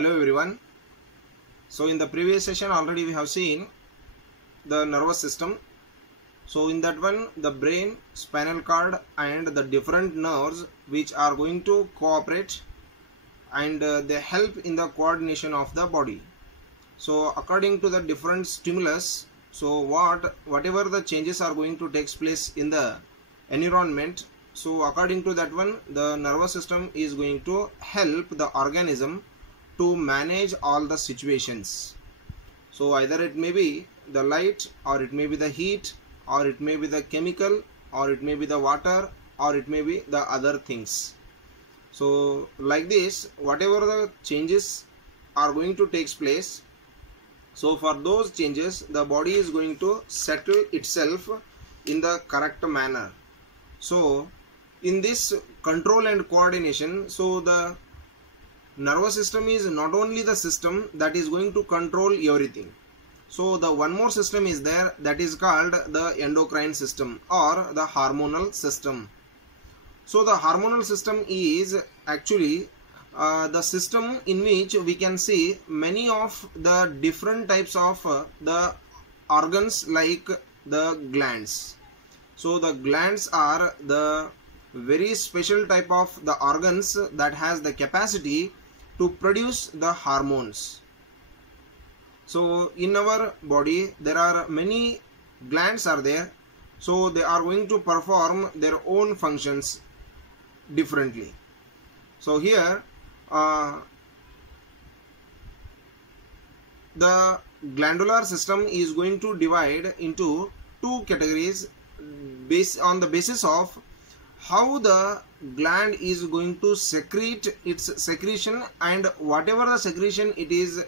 Hello everyone. So in the previous session already we have seen the nervous system. So in that one, the brain, spinal cord and the different nerves which are going to cooperate and they help in the coordination of the body. So according to the different stimulus, so whatever the changes are going to take place in the environment, so according to that one, the nervous system is going to help the organism to manage all the situations. So either it may be the light, or it may be the heat, or it may be the chemical, or it may be the water, or it may be the other things. So like this, whatever the changes are going to take place, so for those changes the body is going to settle itself in the correct manner. So in this control and coordination, so the nervous system is not only the system that is going to control everything. So the one more system is there, that is called the endocrine system or the hormonal system. So the hormonal system is actually the system in which we can see many of the different types of the organs like the glands. So the glands are the very special type of the organs that has the capacity to produce the hormones. So in our body there are many glands are there, so they are going to perform their own functions differently. So here the glandular system is going to divide into two categories based on the basis of how the gland is going to secrete its secretion and whatever the secretion it is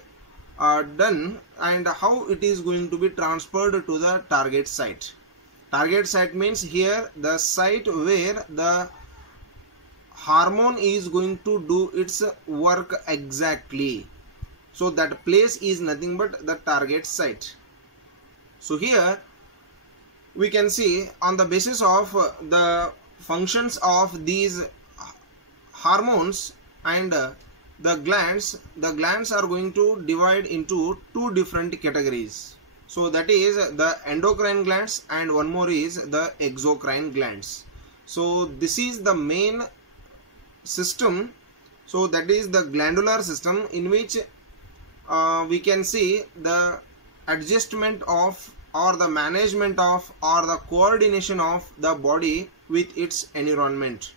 done and how it is going to be transferred to the target site. Target site means here the site where the hormone is going to do its work exactly. So that place is nothing but the target site. So here we can see on the basis of the functions of these hormones and the glands are going to divide into two different categories. So that is the endocrine glands and one more is the exocrine glands. So this is the main system. So that is the glandular system in which we can see the adjustment of or the management of or the coordination of the body with its environment.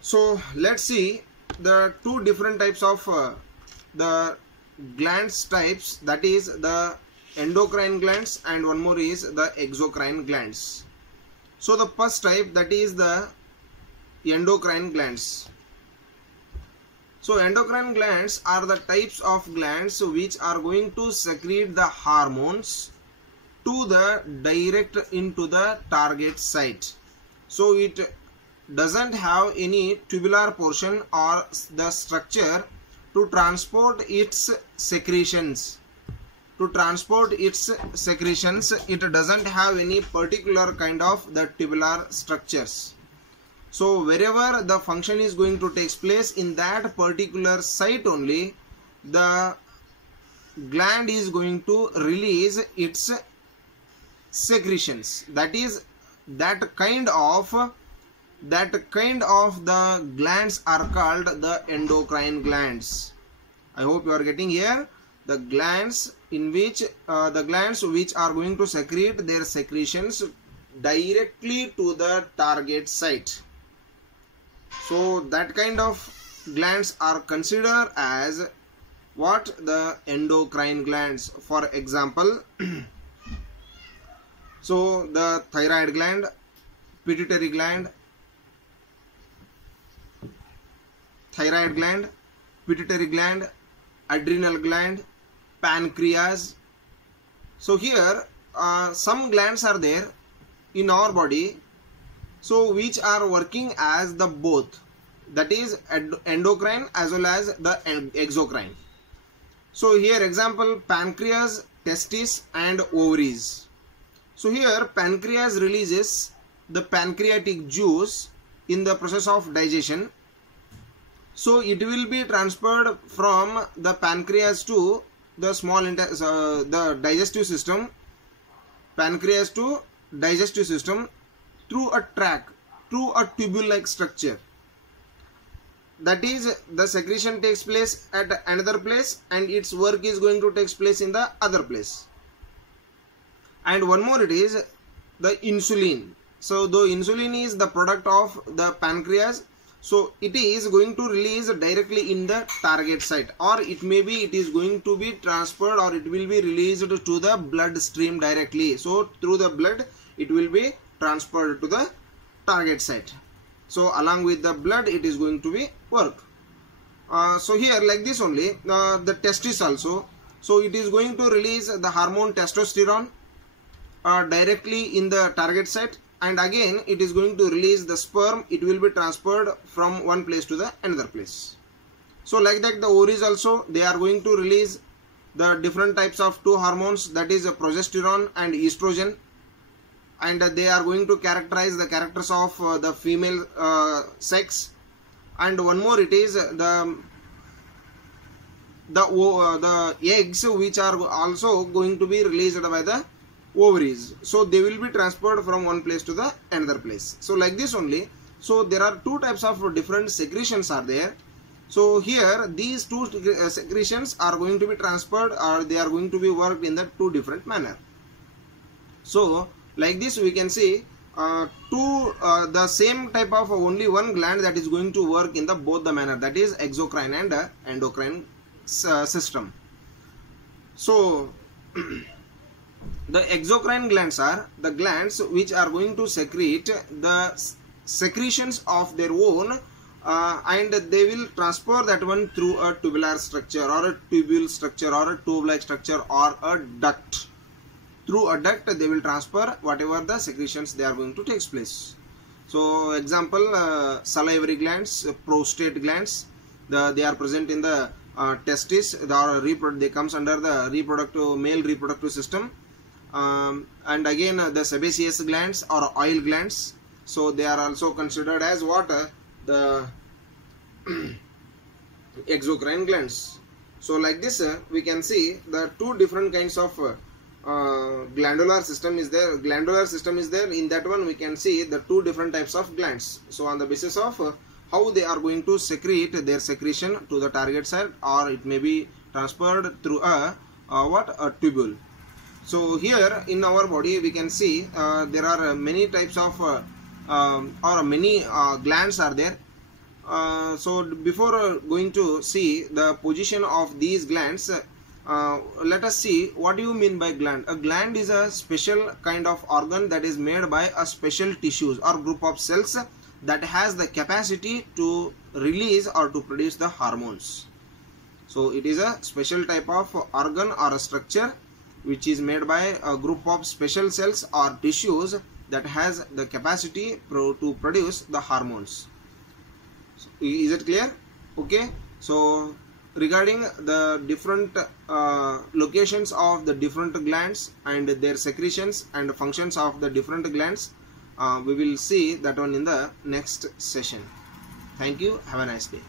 So let's see the two different types of the glands types, that is the endocrine glands and one more is the exocrine glands. So the first type, that is the endocrine glands. So endocrine glands are the types of glands which are going to secrete the hormones to the direct into the target site. So it doesn't have any tubular portion or the structure to transport its secretions. It doesn't have any particular kind of the tubular structures. So wherever the function is going to take place in that particular site only, the gland is going to release its secretions. That is that kind of the glands are called the endocrine glands. I hope you are getting here. The glands in which the glands which are going to secrete their secretions directly to the target site. So that kind of glands are considered as what? The endocrine glands. For example, so the thyroid gland, pituitary gland, adrenal gland, pancreas. So here some glands are there in our body, so which are working as the both, that is endocrine as well as the exocrine. So here example, pancreas, testis and ovaries. So here pancreas releases the pancreatic juice in the process of digestion. So it will be transferred from the pancreas to the the digestive system, pancreas to digestive system through a tract, through a tubule-like structure. That is, the secretion takes place at another place and its work is going to take place in the other place. And one more, it is the insulin. So the insulin is the product of the pancreas, so it is going to release directly in the target site, or it is going to be transferred, or it will be released to the blood stream directly. So through the blood it will be transferred to the target site. So along with the blood it is going to be work. So here like this only, the testis also. So it is going to release the hormone testosterone directly in the target site, and again it is going to release the sperm. It will be transferred from one place to the another place. So like that, the ovaries also, they are going to release the different types of two hormones, that is progesterone and estrogen, and they are going to characterize the characters of the female sex. And one more, it is the eggs, which are also going to be released by the ovaries. So they will be transferred from one place to the another place. So like this only. So there are two types of different secretions are there. So here these two secretions are going to be transferred, or they are going to be worked in the two different manner. So like this we can see the same type of only one gland that is going to work in the both the manner, that is exocrine and endocrine system. So the exocrine glands are the glands which are going to secrete the secretions of their own, and they will transfer that one through a tubular structure, or a tubule structure, or a tube-like structure, or a duct. Through a duct they will transfer whatever the secretions they are going to take place. So example, salivary glands, prostate glands, they are present in the testis. They comes under the male reproductive system. And again the sebaceous glands or oil glands, so they are also considered as what, the exocrine glands. So like this we can see the two different kinds of glandular system is there. Glandular system is there. In that one we can see the two different types of glands. So on the basis of how they are going to secrete their secretion to the target site, or it may be transferred through a tubule. So here in our body we can see there are many types of or many glands are there. So before going to see the position of these glands, let us see what do you mean by gland. A gland is a special kind of organ that is made by a special tissues or group of cells that has the capacity to release or to produce the hormones. So it is a special type of organ or a structure which is made by a group of special cells or tissues that has the capacity to produce the hormones. So, is it clear? Okay. So regarding the different locations of the different glands and their secretions and functions of the different glands, we will see that one in the next session. Thank you. Have a nice day.